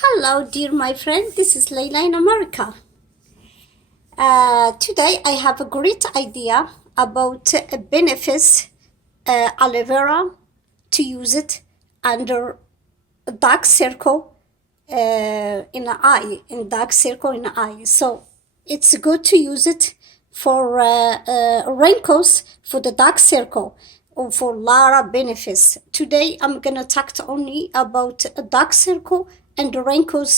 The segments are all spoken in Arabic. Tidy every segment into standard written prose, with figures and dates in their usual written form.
Hello, dear my friend. This is Layla in America. Today I have a great idea about benefits aloe vera to use it under a dark circle in the eye, in dark circle in the eye. So it's good to use it for wrinkles, for the dark circle, or for a lot of benefits. Today I'm gonna talk only about a dark circle and the wrinkles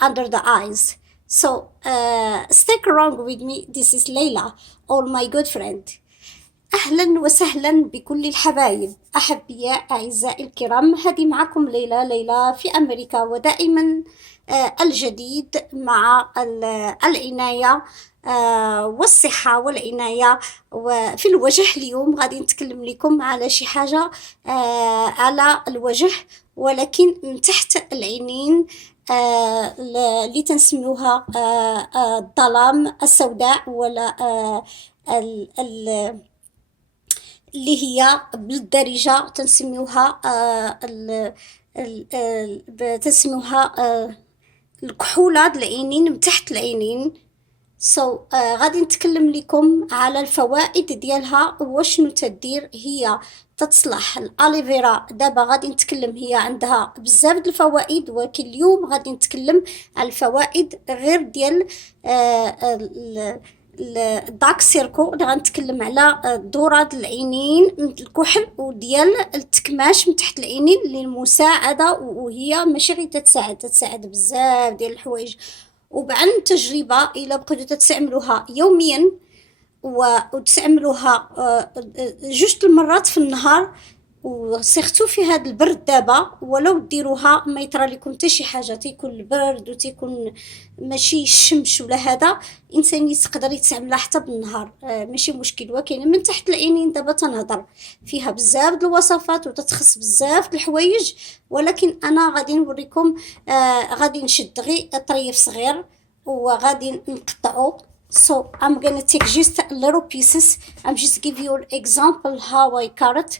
under the eyes. So stick around with me. This is Layla, all my good friend. أهلا وسهلا بكل الحبايب أحبياء أعزائي الكرام. هذه معكم ليلى في أمريكا، ودائما الجديد مع العناية والصحة والعناية وفي الوجه. اليوم غادي نتكلم لكم على شي حاجة على الوجه، ولكن من تحت العينين، اللي تنسميوها الظلام السوداء، ولا اللي هي بالدارجة تنسميوها تنسميوها الكحولة د العينين من تحت العينين. غادي نتكلم لكم على الفوائد ديالها وشنو تدير. هي تتصلح الاليفيرا، دابا غادي نتكلم، هي عندها بزاف د الفوائد، ولكن اليوم غادي نتكلم على الفوائد غير ديال الدارك سيركو. غنتكلم على دورات العينين من الكحل وديال التكماش من تحت العينين للمساعده، وهي ماشي غير تتساعد بزاف ديال الحوايج. وبعد تجربه الا بقيتو تستعملوها يوميا وتستعملوها جوج المرات في النهار، وسيرتو في هذا البرد دابا، ولو ديروها ما يطرى لكم حتى شي حاجه. تيكون البرد وتيكون ماشي الشمس ولا هذا، انسان يقدر يستعملها حتى بالنهار، ماشي مشكل. وكاين من تحت العينين دابا تنهضر فيها بزاف د الوصفات وتتخص بزاف د الحوايج، ولكن انا غادي نوريكم. غادي نشد غير طريف صغير وغادي نقطعو. So I'm gonna take just little pieces. I'm just give you an example how I cut it,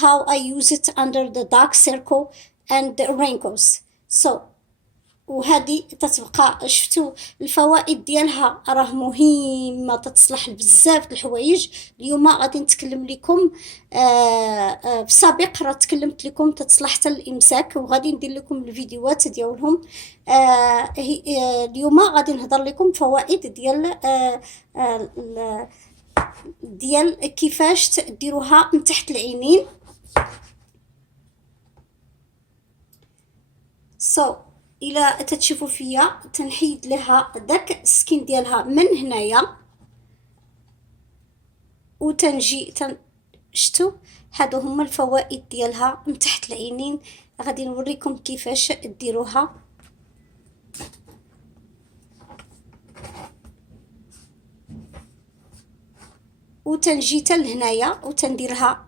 how I use it under the dark circle and the wrinkles. So وهذه تتبقى. شفتوا الفوائد ديالها راه مهمه، تتصلح بزاف د الحوايج. اليوم غادي نتكلم لكم في سابق راه تكلمت لكم تتصلح حتى الامساك، وغادي ندير لكم الفيديوهات ديالهم. اليوم غادي نهضر لكم فوائد ديال كيفاش تديروها من تحت العينين. الى تتشوفوا فيا تنحيد لها داك السكين ديالها من هنايا، وتنجي شتو هادو هما الفوائد ديالها من تحت العينين. غادي نوريكم كيفاش ديروها. وتنجي حتى لهنايا وتنديرها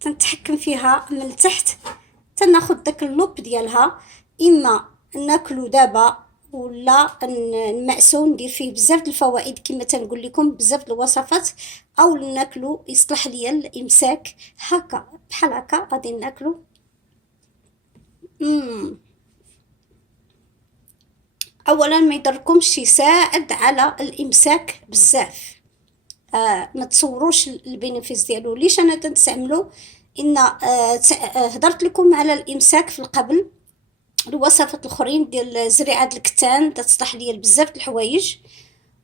تنتحكم فيها من التحت، تناخد داك اللوب ديالها. اما ناكلو دابا ولا نمأسو، ندير فيه بزاف د الفوائد كما تنقول لكم، بزاف د الوصفات، او ناكلو يصلح ليا الامساك هكا بحال هكا. غادي ناكلو. اولا ما يضركمش، يساعد على الامساك بزاف. ما تصوروش البينيفيس ديالو. ليش انا تنستعملو؟ ان هضرت لكم على الامساك في القبل، الوصفات الاخرين ديال زريعه الكتان تصلح ليا بزاف د الحوايج.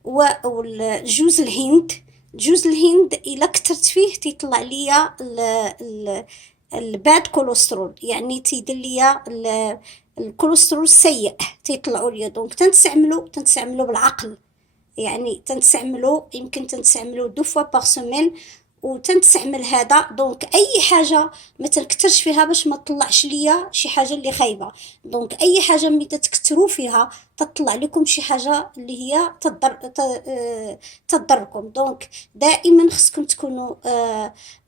والجوز الهند، جوز الهند الا كثرت فيه تيطلع ليا الباد كوليسترول، يعني تيدير ليا الكوليسترول السيء تيطلعوا ليا. دونك تنستعملو بالعقل، يعني تنستعملو، يمكن تنستعملو دو فوا باغ سيمين، وتنستعمل هذا. دونك اي حاجه ما تنكترش فيها باش ما تطلعش ليا شي حاجه اللي خايبه. دونك اي حاجه ملي تكتروا فيها تطلع لكم شي حاجه اللي هي تضركم. دونك دائما خصكم تكونوا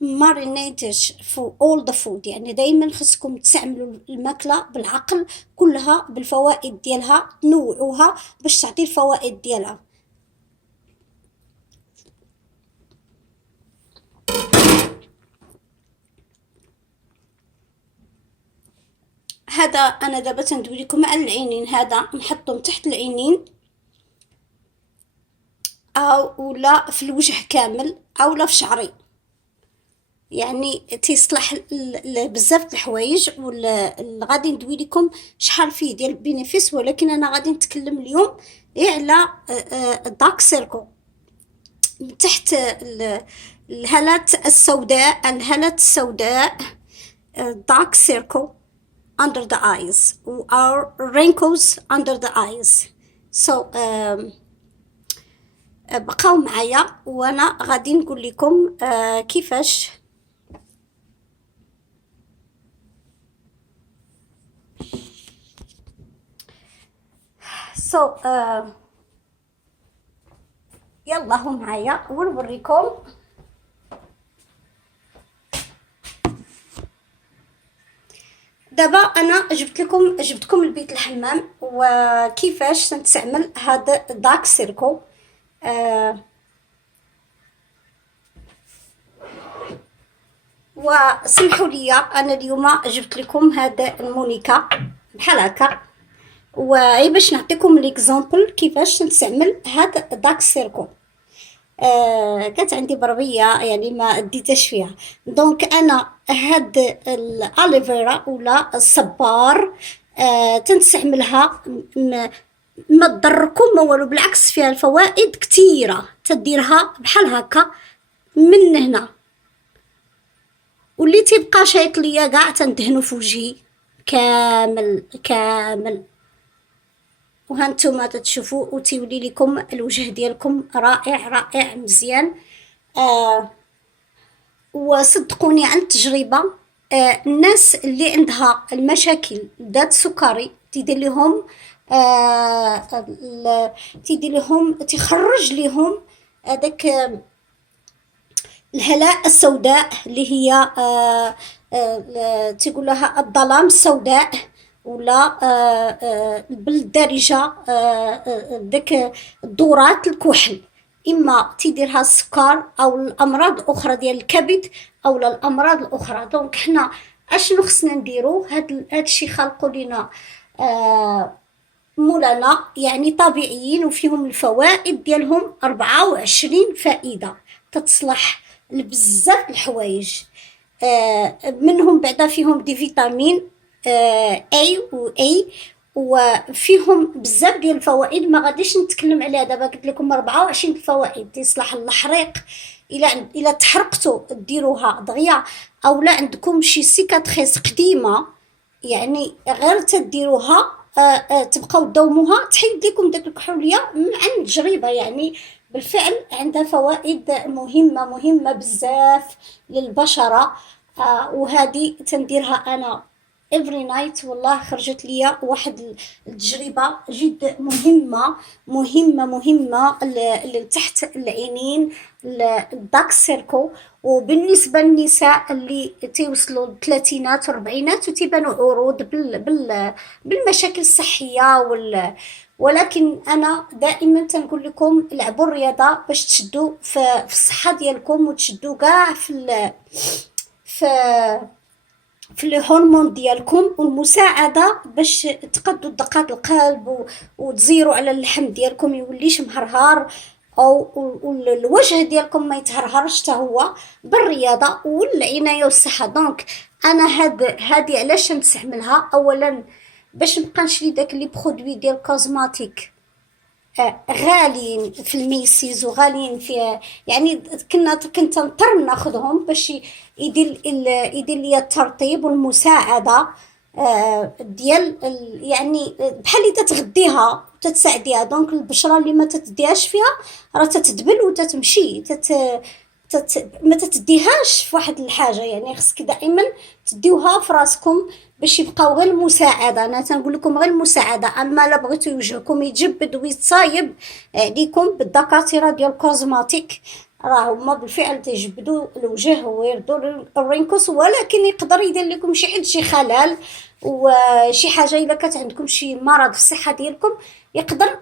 مارينيتش فور اول ذا فود، يعني دائما خصكم تستعملوا الماكله بالعقل، كلها بالفوائد ديالها، تنوعوها باش تعطي الفوائد ديالها. هذا انا دابا تندوي لكم على العينين، هذا نحطهم تحت العينين او ولا في الوجه كامل او لا في شعري، يعني تيصلح بزاف الحوايج. غادي ندوي لكم شحال فيه ديال البينيفيس، ولكن انا غادي نتكلم اليوم على داك سيركو تحت الهالات السوداء، الهالات السوداء، dark circle under the eyes or wrinkles under the eyes. so بقاو معايا وانا غادي نقول لكم كيفاش يلا هو معايا ونوريكم. دابا انا جبتكم لبيت الحمام وكيفاش نستعمل هذا داك سيركو. وسمحوا لي انا اليوم جبت لكم هذا المونيكا بحال هكا، وهي باش نعطيكم ليكزامبل كيفاش نستعمل هذا داك سيركو. كانت عندي بربيه يعني ما ديتش فيها، دونك انا هاد الاليفيرا ولا الصبار تنستعملها ما تضركم ما والو، بالعكس فيها الفوائد كثيره. تديرها بحال هكا من هنا، واللي تيبقى شايط ليا كاع تندهنو في وجهي كامل كامل، وهانتوما تتشوفوا وتولي لكم الوجه ديالكم رائع رائع مزيان. وصدقوني عن التجربه، الناس اللي عندها المشاكل ذات السكري تيدير لهم تخرج لهم هذاك الهلاء السوداء اللي هي تيقول لها الظلام السوداء، ولا بالدارجه داك الدورات الكحل، اما تيديرها السكر او الامراض الاخرى ديال الكبد او الامراض الاخرى. دونك حنا اشنو خصنا نديرو؟ هاد الشيء خلقوا لنا مولانا يعني طبيعيين وفيهم الفوائد ديالهم 24 فائده تتصلح لبزاف الحوايج. منهم بعدا فيهم دي فيتامين اي و اي، وفيهم بزاف ديال الفوائد ما غاديش نتكلم عليها دابا. قلت لكم 24 فوائد تصلح الحريق، الى تحرقتوا ديروها دغيا، او لا عندكم شي سيكاتريس قديمه يعني غير تديروها تبقاو تداوموها تحيد لكم داك الكحوليه عن التجربه. يعني بالفعل عندها فوائد مهمه بزاف للبشره. وهذه تنديرها انا every night، والله خرجت ليا واحد التجربه جد مهمه تحت العينين، الداك سيركو. وبالنسبه للنساء اللي تيوصلوا للثلاثينات والاربعينات وتيبانوا عروض بالمشاكل الصحيه ولكن انا دائما تنقول لكم لعبوا الرياضه باش تشدوا في الصحه ديالكم، وتشدوا كاع في الهرمون ديالكم، والمساعده باش تقدوا دقات القلب وتزيروا على اللحم ديالكم يوليش مهرهر، او الوجه ديالكم ما يتهرهرش حتى هو بالرياضه والعنايه والصحه. دونك انا هذه علاش نستعملها؟ اولا باش نبقى نشري داك لي برودوي ديال كوزماتيك غاليين في الميسيز وغاليين في، يعني كنت نضطر ناخذهم باش يدير لي الترطيب والمساعده ديال يعني بحال اللي تتغديها وتتساعديها. دونك البشره اللي ما تتديهاش فيها راه تتدبل وتتمشي ما تتديهاش في واحد الحاجه. يعني خصك دائما تديوها في راسكم باش يبقاو غير المساعده. انا تنقول لكم غير المساعده، اما لا بغيتوا وجهكم يتجبد ويتصايب عليكم بالدكاتره ديال كوزماتيك، راه هما بالفعل تيجبدوا الوجه ويردوا الرينكوس، ولكن يقدر يدير لكم شي خلل وشي حاجه. الا كانت عندكم شي مرض في الصحه ديالكم يقدر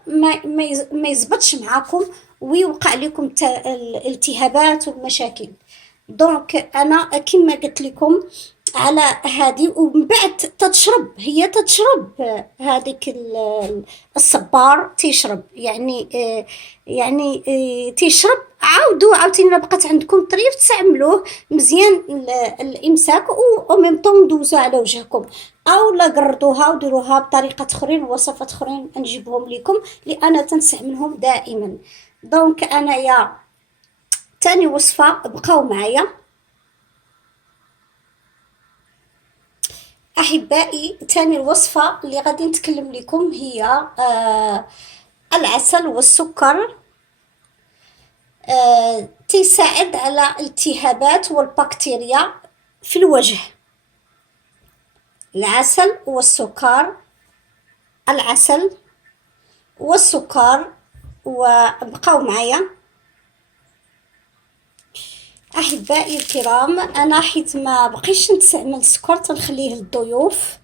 ما يزبطش معاكم ويوقع لكم الالتهابات والمشاكل. دونك انا كما قلت لكم على هذه، ومن بعد تتشرب، هي تتشرب هذيك الصبار تيشرب يعني يعني تيشرب. عاودوا عاوتاني الا بقات عندكم طريف تستعملوه مزيان الامساك، و ميم طون دوزو على وجهكم، او لا قردوها وديروها بطريقه اخرين، وصفات اخرين نجيبهم لكم لأنا تنستعملهم دائما. دونك انايا تاني وصفه بقاو معايا أحبائي. تاني الوصفة اللي غادي نتكلم لكم هي العسل والسكر. تساعد على التهابات والبكتيريا في الوجه. العسل والسكر، العسل والسكر. وبقاو معايا احبائي الكرام. انا حيت ما بقيش نستعمل السكر تنخليه للضيوف،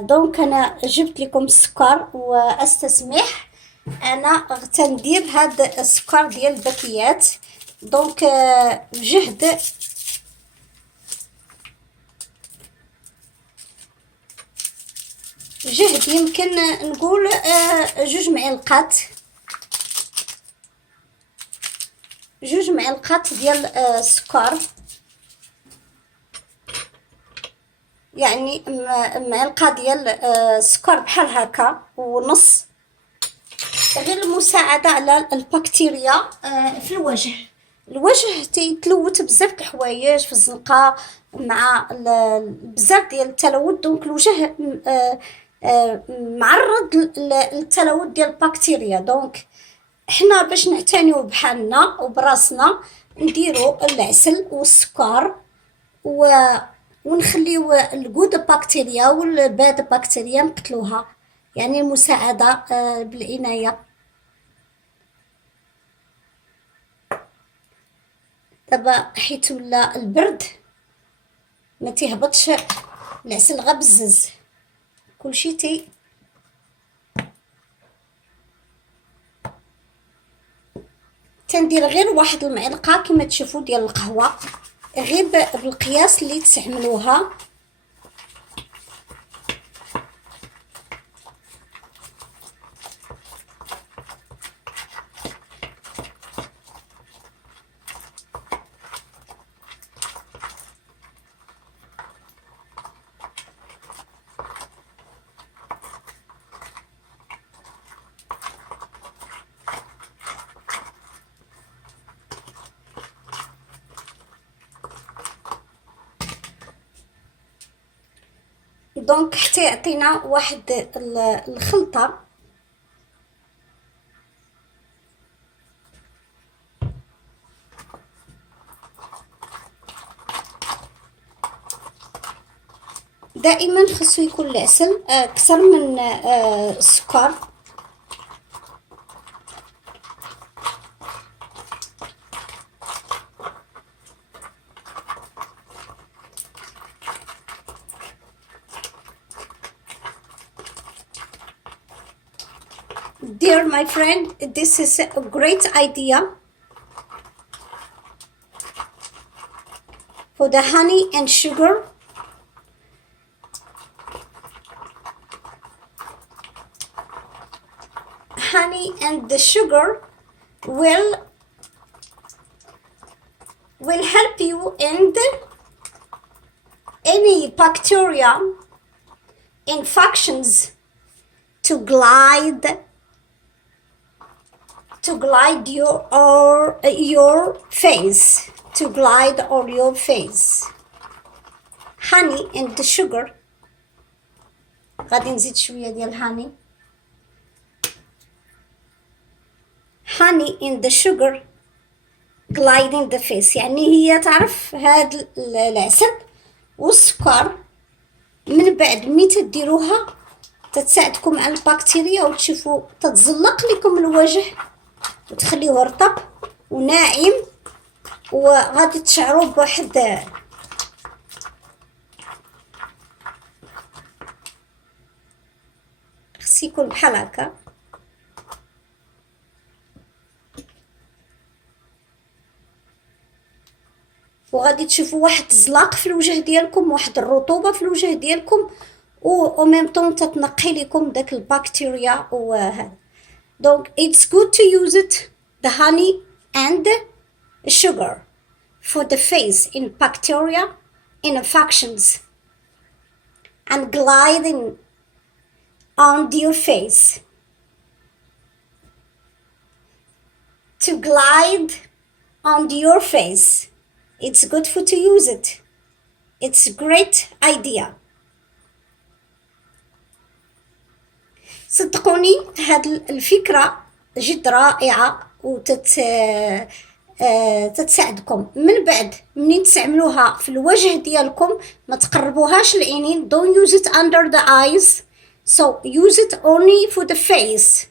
دونك انا جبت لكم السكر واستسمح انا تندير هاد السكر ديال البكيات. دونك بجهد يمكن نقول جوج معلقات ديال السكر، يعني معلقه ديال السكر بحال هكا ونص، غير المساعده على البكتيريا في الوجه. الوجه تيتلوث بزاف د الحوايج في الزنقه مع بزاف ديال التلوث. دونك الوجه معرض للتلوث ديال البكتيريا. دونك حنا باش نعتنيو بحالنا وبراسنا نديرو العسل والسكر ونخليو الجود بكتيريا والباد بكتيريا نقتلوها، يعني المساعدة بالعناية. دابا حيت ولا البرد ما تيهبطش العسل غا بزز، كلشي تندير غير واحد المعلقه كما تشوفوا ديال القهوه، غير بالقياس اللي تستعملوها. دونك حتى يعطينا واحد الخلطه. دائما خصو يكون العسل اكثر من السكر. Dear my friend, this is a great idea for the honey and sugar. Honey and the sugar will help you end any bacteria infections to glide your face, to glide on your face. Honey and the sugar. غادي نزيد شويه ديال honey. honey in the sugar gliding the face، يعني هي تعرف هاد العسل والسكر من بعد ملي تديروها تتساعدكم على البكتيريا، وتشوفوا تتزلق لكم الوجه وتخليه رطب وناعم، وغادي تشعروا بواحد خص يكون بحال هكا. وغادي تشوفوا واحد الزلاق في الوجه ديالكم، واحد الرطوبه في الوجه ديالكم، و ميم طون تتنقي لكم داك البكتيريا وهذا. دونك it's good to use it the honey and sugar for the face in bacteria infections and gliding on your face to glide on your face. It's good for to use it. It's a great idea. صدقوني هاد الفكرة جد رائعة تتساعدكم. من بعد منين تستعملوها في الوجه ديالكم ما تقربوهاش العينين. don't use it under the eyes, so use it only for the face.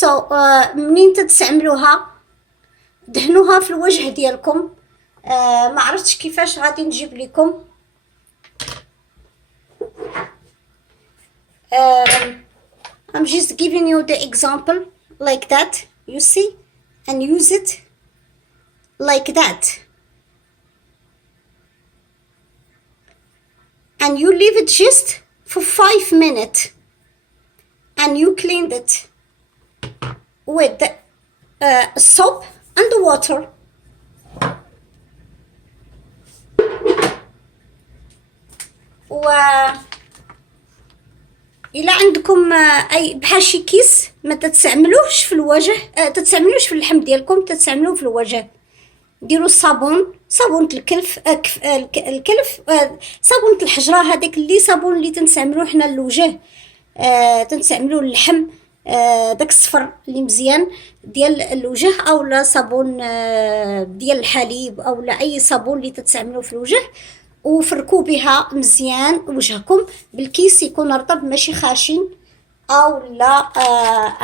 so منين تستعملوها دهنوها في الوجه ديالكم. ما عرفتش كيفاش غادي نجيب لكم. I'm just giving you the example like that, you see, and use it like that, and you leave it just for 5 minutes, and you cleaned it with soap and water. إلا عندكم أي بحال شي كيس ما تتستعملوش في الوجه، تتستعملوش في اللحم ديالكم، تتستعملوه في الوجه. ديروا الصابون، صابونة الكلف، الكلف، صابونة الحجرة، هذاك اللي صابون اللي تنستعملوه حنا للوجه، تنستعملوه اللحم، داك الصفر اللي مزيان ديال الوجه، اولا صابون ديال الحليب، اولا اي صابون اللي تتستعملوه في الوجه، وفركوا بها مزيان وجهكم بالكيس يكون رطب ماشي خاشن. او لا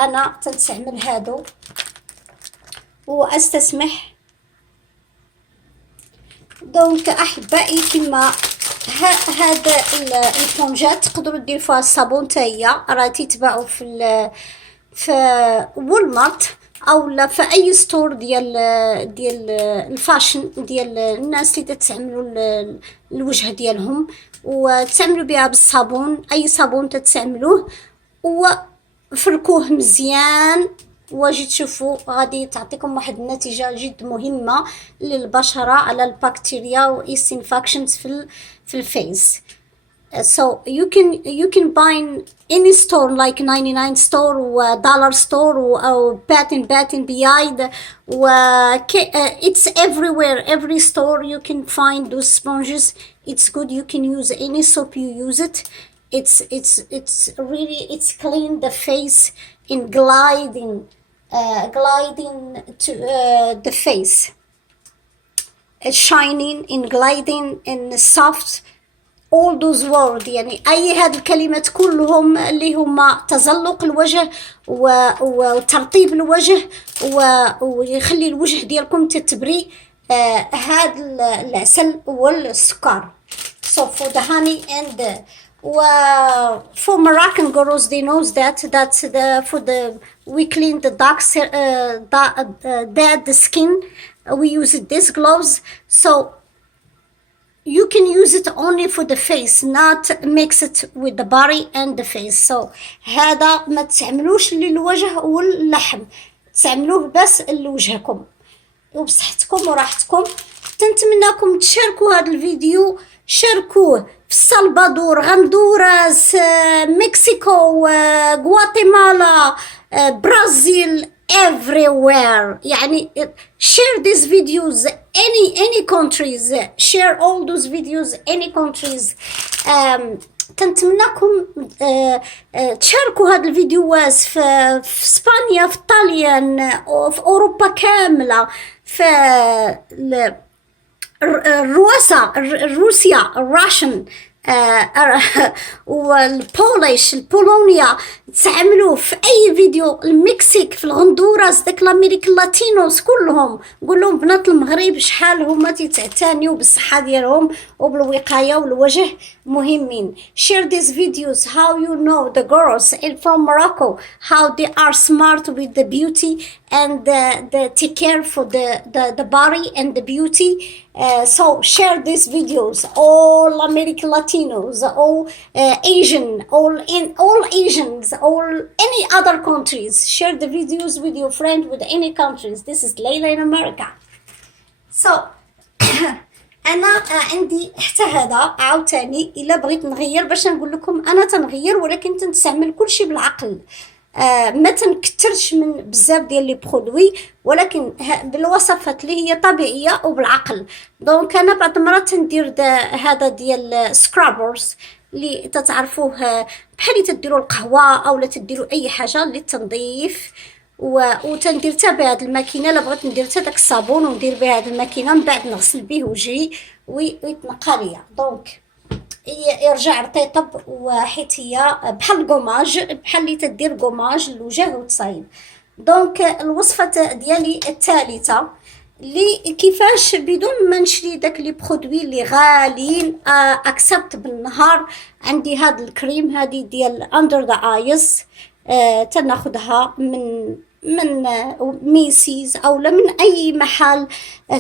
انا تنستعمل هادو واستسمح. دونك احبائي كما هذا البونجات تقدروا ديروا فيها الصابون حتى هي، راه تيتباعوا في وولمارت اولا في اي ستور ديال الفاشن ديال الناس اللي تستعملوا الوجه ديالهم، وتستعملوا بها بالصابون، اي صابون تستعملوه وفركوه مزيان، واجي تشوفوا غادي تعطيكم واحد النتيجه جد مهمه للبشره على البكتيريا وايست انفكشنز في الفيس. So you can buy in any store like 99 store or dollar store or Bath and Beyond, it's everywhere, every store you can find those sponges. It's good, you can use any soap you use it. It's really, it's clean the face in gliding to the face, shining in gliding in soft. all those words، يعني أي هاد الكلمات كلهم اللي هما تزلق الوجه وترطيب الوجه ويخلي الوجه ديالكم تتبري هاد العسل والسكر. So for the honey and for Moroccan girls they knows that's for the we clean the dark dead skin, we use this gloves. So you can use it only for the face, not mix it with the body and the face. So هذا ما تستعملوش للوجه واللحم، تستعملوه بس لوجهكم وبصحتكم وراحتكم. تنتمناكم تشاركوا هذا الفيديو، شاركوه في السلفادور، غندوراس، مكسيكو، غواتيمالا، برازيل، everywhere. يعني share these videos any countries, share all those videos any countries. تنتمناكم تشاركوا هاد الفيديوهات في اسبانيا، في طاليان، في اوروبا كامله، في روسيا، الراشن، والبوليش، البولونيا، تعملوا في اي فيديو، المكسيك، في الغندوراس، داك الامريك اللاتينوس كلهم. نقول لهم بنات المغرب شحال هما تيتعتنيوا بالصحه ديالهم وبالوقايه والوجه مهمين. Share these videos how you know the girls from Morocco how they are smart with the beauty and the take care for the body and the beauty. So share these videos, all American Latinos, all Asian, all Asians, all any other countries. Share the videos with your friend with any countries. This is Layla in America. So انا عندي حتى هذا عاوتاني الا بغيت نغير باش نقول لكم انا تنغير ولكن تنستعمل كل شيء بالعقل. ما تنكترش من بزاف ديال لي برودوي ولكن بالوصفات اللي هي طبيعيه وبالعقل. دونك انا بعض المرات تندير هذا ديال سكرابرز اللي تتعرفوه بحال تديروا القهوه او لا تديروا اي حاجه للتنظيف وتندير حتى بهاد الماكينه. الا بغيت ندير حتى داك الصابون وندير بها هاد الماكينه من بعد نغسل به وجهي ويتنقى ليا. دونك يرجع رطيطب وحيت هي بحال الكوماج بحال اللي تدير كوماج للوجه وتصايب. دونك الوصفه ديالي الثالثه اللي كيفاش بدون ما نشري داك لي برودوي اللي غاليين اكسبت بالنهار. عندي هاد الكريم هادي ديال اندر ذا ايز تناخدها من ميسيز او من اي محل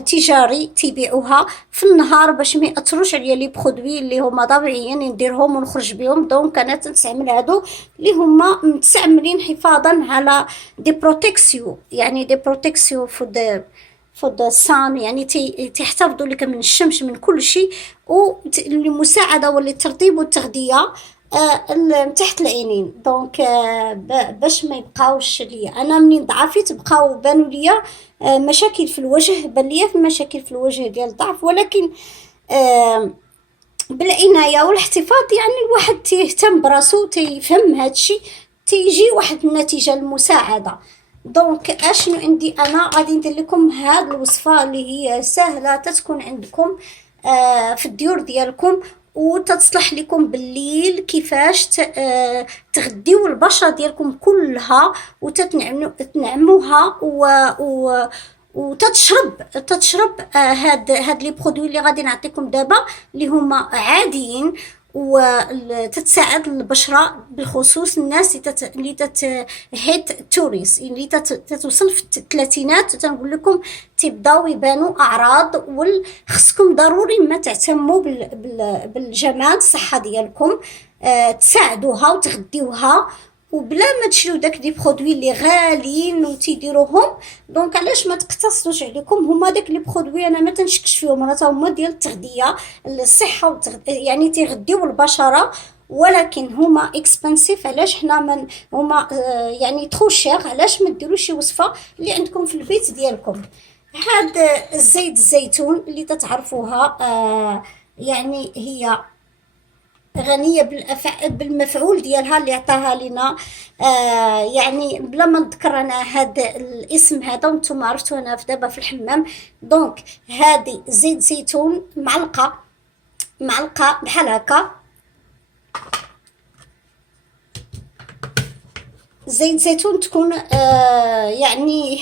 تجاري تبيعوها في النهار باش ما ياثروش عليا لي برودوي اللي هما طبيعيين نديرهم ونخرج بهم. دونك انا تنستعمل هادو اللي هما مستعملين حفاظا على دي بروتيكسيو يعني دي بروتيكسيو فور ذا سان يعني تحتفظوا لك من الشمس من كل شيء وللمساعده وللترطيب والتغذيه تحت العينين. دونك باش ما يبقاوش ليا انا منين ضعفت بقاو بانوا ليا مشاكل في الوجه بان ليا في مشاكل في الوجه ديال الضعف ولكن بالعنايه والاحتفاظ يعني الواحد تيهتم براسو تيفهم هادشي تيجي واحد النتيجه المساعده. دونك اشنو عندي انا غادي ندير لكم هاد الوصفه اللي هي سهله تتكون عندكم في الديور ديالكم وتتصلح لكم بالليل كيفاش تغديو البشره ديالكم كلها وتنعموها وتتشرب هاد لي برودوي اللي غادي نعطيكم دابا اللي هما عاديين وتتساعد البشره بالخصوص الناس اللي هيت توريس اللي تتوصل في الثلاثينات تنقول لكم تبداو يبانوا اعراض خصكم ضروري ما تعتموا بالجمال الصحه ديالكم تساعدوها وتغديوها وبلا ما تشريو داك دي برودوي اللي غاليين وتيديروهم. دونك علاش ما تقتصروش عليكم هما داك لي برودوي انا ما تنشكش فيهم راه هما ديال التغذيه الصحه يعني تيغديو البشره ولكن هما اكسبنسيف. علاش حنا من هما يعني ترو شير علاش ما ديروش شي وصفه اللي عندكم في البيت ديالكم. هاد الزيت الزيتون اللي تتعرفوها يعني هي غنية بالمفعول ديالها اللي عطاها لنا يعني بلا ما نذكر انا هذا الاسم هذا وانتم عرفتوا انا دابا في الحمام. دونك هذه زيت زيتون معلقه بحال هكا زيت زيتون تكون يعني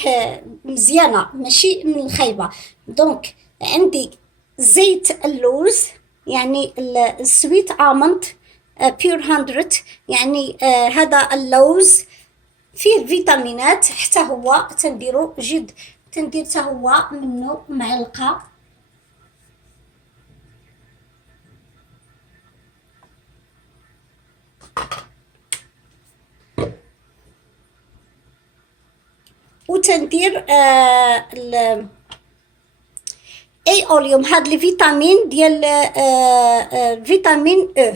مزيانه ماشي من الخايبه. دونك عندي زيت اللوز يعني السويت آموند بيور 100 يعني هذا اللوز فيه فيتامينات حتى هو تنديرو تندير حتى هو منه معلقه وتندير اي اوليوم هاد الفيتامين ديال فيتامين او.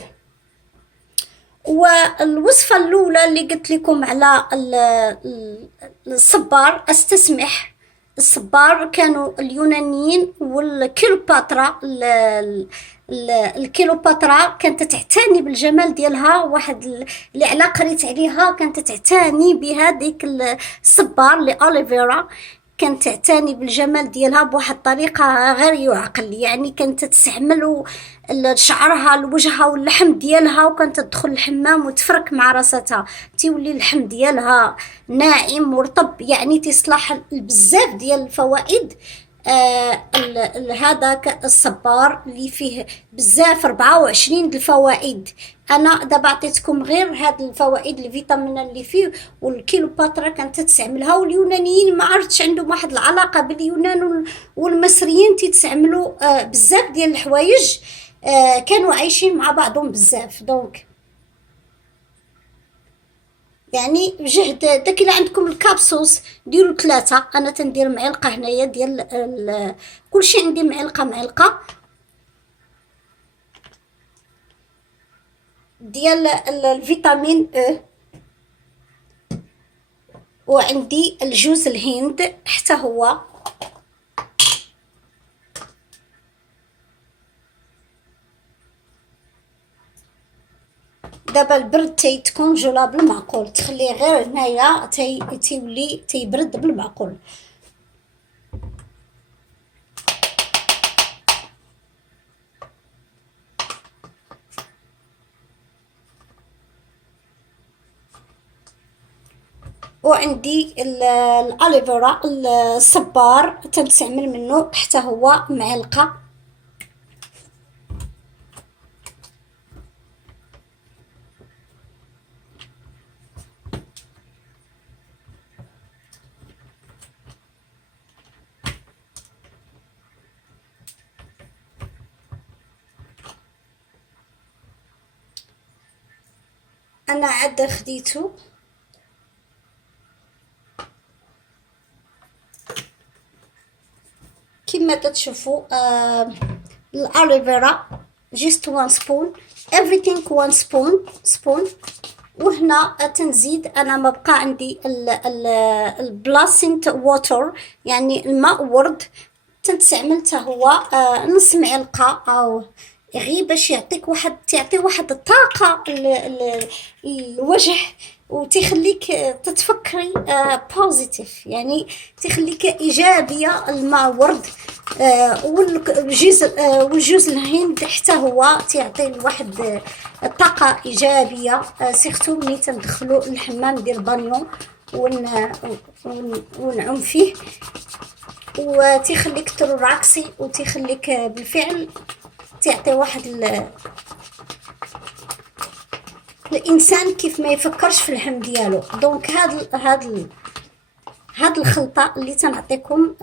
والوصفه الاولى اللي قلت لكم على الصبار استسمح الصبار كانوا اليونانيين والكيلوباترا الكيلوباترا كانت تعتني بالجمال ديالها واحد اللي على قريت عليها كانت تعتني بهذيك الصبار لأوليفيرا كانت تعتني بالجمال ديالها بواحد الطريقه غير يعقل. يعني كانت تستعمل شعرها لوجهها واللحم ديالها وكانت تدخل الحمام وتفرك مع راساتها تيولي اللحم ديالها ناعم ورطب يعني تصلح بزاف ديال الفوائد هذاك الصبار اللي فيه بزاف 24 الفوائد. انا دابا عطيتكم غير هاد الفوائد الفيتامين اللي فيه، والكيلوباترا كانت تستعملها، واليونانيين ما عرفتش عندهم واحد العلاقه باليونان والمصريين تستعملوا بزاف ديال الحوايج، كانوا عايشين مع بعضهم بزاف. دونك يعني جهد داك اللي عندكم الكابسوس ديروا 3، انا تندير معلقه هنايا ديال كلشي عندي معلقه ديال الفيتامين او، وعندي الجوز الهند حتى هو. دابا البرد تيتكونجولا بالمعقول، تخليه غير هنايا تيولي تيبرد بالمعقول. وعندي الاليفرا الصبار تنستعمل منه حتى هو معلقه. انا عاد خديته كما تتشوفوا. الاليفرا جيست 1 سبون، everything 1 سبون. وهنا تنزيد، انا ما بقى عندي البلاسنت ووتر يعني الماء ورد، تنستعمل حتى هو نص معلقه او غير باش تعطي واحد الطاقه الوجه، وتخليك تتفكري بوزيتيف، يعني تخليك ايجابيه. الماء ورد والجوز الهند حتى هو تعطي واحد الطاقه ايجابيه، سيرتو ملي تندخلو الحمام ديال البانيو ونعوم فيه، وتخليك تروراكسي، وتخليك بالفعل تعطي واحد الانسان كيف ما يفكرش في الهم ديالو. دونك هاد الخلطه اللي تنعطيكم،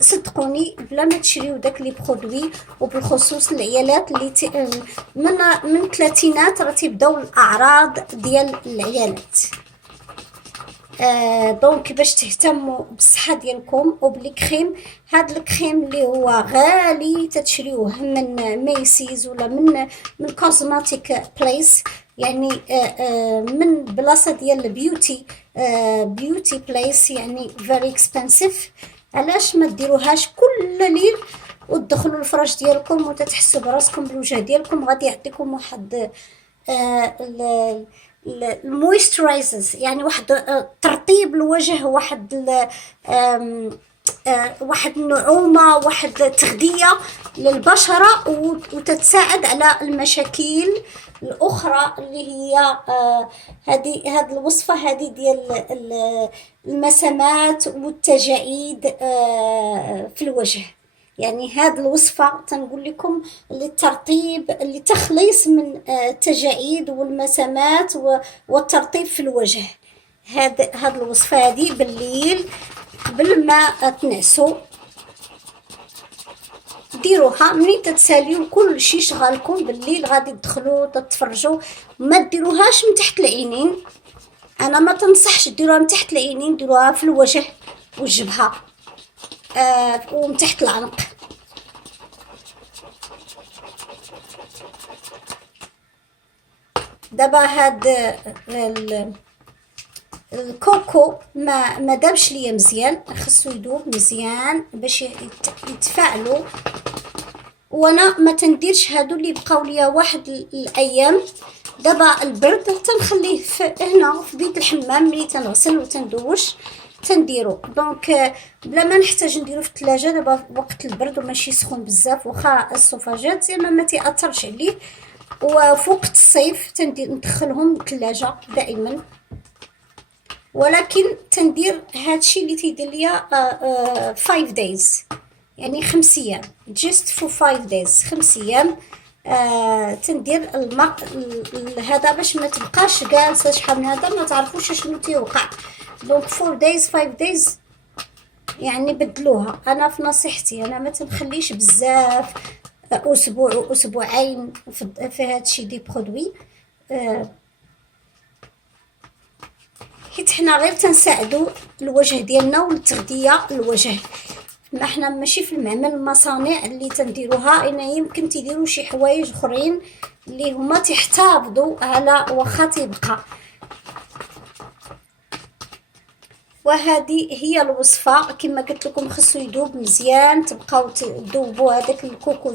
صدقوني بلا ما تشريو داك لي برودوي، وبالخصوص العيالات اللي من الثلاثينات راه تيبداو الاعراض ديال العيالات. دونك باش تهتموا بالصحه ديالكم وبالكريم، هاد الكريم اللي هو غالي تتشريوه من ميسيز ولا من كوزماتيك بليس، يعني من بلاصه ديال بيوتي بليس، يعني فيري اكسبنسيف. علاش ما ديروهاش كل ليل وتدخلوا الفراش ديالكم وتتحسوا براسكم بالوجه ديالكم؟ غادي يعطيكم واحد المويسترايزز، يعني واحد ترطيب الوجه، واحد النعومه، واحد تغذيه للبشره، وتتساعد على المشاكل الاخرى اللي هي هذه الوصفه هذه ديال المسامات والتجاعيد في الوجه. يعني هذه الوصفه تنقول لكم للترطيب، لتخليص من التجاعيد والمسامات والترطيب في الوجه. هذه الوصفه هذه بالليل قبل ما تنعسوا ديروها. منين تتساليو كل شيء شغالكم بالليل غادي تدخلوا تتفرجوا، ما ديروهاش من تحت العينين. انا ما تنصحش ديروها من تحت العينين، ديروها في الوجه والجبهه ومن تحت العنق. دابا هاد الكوكو ما دابش ليا مزيان، خصو يذوب مزيان باش يتفاعلوا. وانا ما تنديرش هادو اللي بقاو ليا واحد الايام. دابا البرد تنخليه هنا في بيت الحمام، ملي تنغسل وتندوش تنديرو. دونك بلا ما نحتاج نديرو في الثلاجه دابا وقت البرد وماشي سخون بزاف، واخا السوفاجات زعما ما تيأثرش عليه. وفي وقت الصيف ندخلهم الثلاجه دائما، ولكن تندير هادشي اللي تيدير ليا 5 days. يعني 5 أيام just for 5 days، 5 أيام. تندير الماء هذا باش ما تبقاش جالسه شحال من هذا ما تعرفوش شنو تيوقع. دونك 4 days 5 days يعني بدلوها. انا في نصيحتي انا ما تنخليش بزاف، اسبوع واسبوعين في هادشي دي برودوي، حيت حنا غير تنساعدو الوجه ديالنا والتغذيه الوجه. ما حنا ماشي في المعمل المصانع اللي تنديروها، انا يمكن تيديروا شي حوايج اخرين اللي هما تحتفظوا على واخا تيبقى. وهذه هي الوصفه كما قلت لكم، خصو يذوب مزيان. تبقاو تذوبوا هذاك الكوكو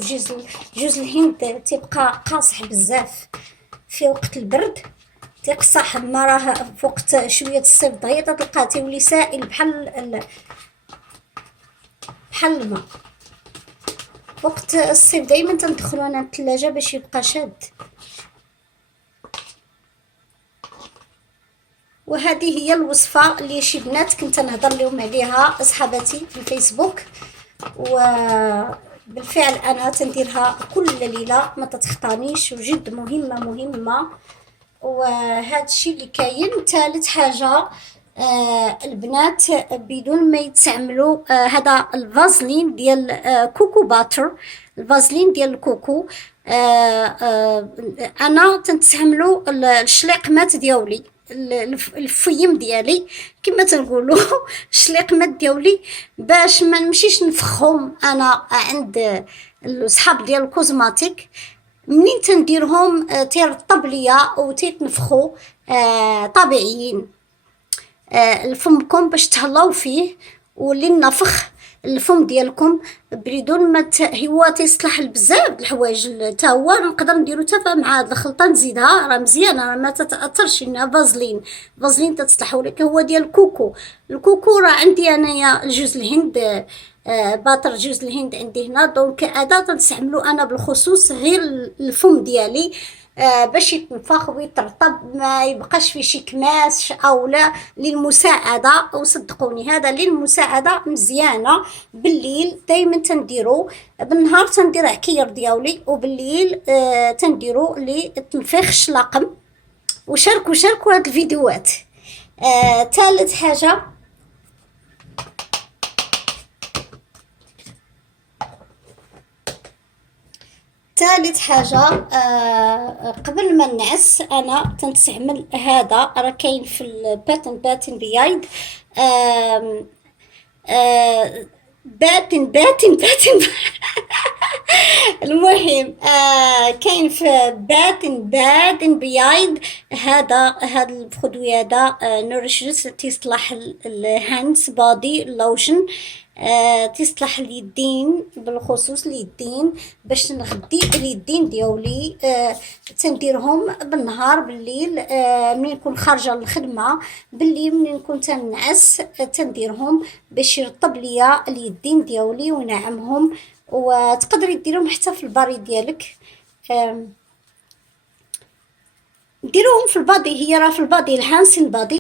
جوز الهند تيبقى قاصح بزاف في وقت البرد، تيقصح. ما راه في وقت شويه الصيف ضيق تلقاه تيولي سائل بحال الماء. وقت الصيف دائما تندخلو انا الثلاجه باش يبقى شاد. وهذه هي الوصفه اللي شي بنات كنت نهضر لهم عليها اصحاباتي في الفيسبوك، وبالفعل انا تنديرها كل ليله ما تتخطانيش، وجد مهمه. وهذا الشيء اللي كاين. ثالث حاجه، البنات بدون ما يتعملوا هذا الفازلين ديال كوكو باتر، الفازلين ديال الكوكو. انا تنستعملوا الشليقمات ديالي، الفيم ديالي كما تنقولوا الشليقمات ديالي، باش ما نمشيش نفخهم انا عند الصحاب ديال الكوزماتيك. منين تنديرهم تيرطب ليا وتيتنفخوا طبيعيين لفمكم باش تهلاو فيه، واللي النفخ الفم ديالكم بدون ما هو تيصلح بزاف د الحوايج. تا هو نقدر نديرو حتى مع هاد الخلطه نزيدها راه مزيانه، راه ما تتاثرش انها فازلين تتصلح. ولكن هو ديال الكوكو راه عندي انايا جوز الهند، باطر جوز الهند عندي هنا. دونك هذا تنستعملو انا بالخصوص غير الفم ديالي باش يتنفخ ويترطب، ما يبقاش فيه شي كماس او لا، للمساعده. وصدقوني هذا للمساعده مزيانه. بالليل دائما تنديرو، بالنهار تندير عكير ديالي، وبالليل تنديرو لتنفيخ الشلاقم. وشاركوا هاد الفيديوهات. ثالث حاجه، قبل ما نعس انا تنستعمل هذا، راه كاين في الباتن بيايد. باتن المهم كاين في باتن بيايد. هذا البرودوي هذا نورشنس تصلح الهاندز بادي لوشن، تصلح اليدين بالخصوص اليدين، باش نغدي اليدين ديالي. تنديرهم بالنهار، بالليل منين نكون خارجه للخدمه، بالليل منين نكون تنعس تنديرهم باش يرطب ليا اليدين ديالي ونعمهم. وتقدري ديرهم حتى في الباري ديالك، ديروهم في البادي. هي راه في البادي الهانسين بادي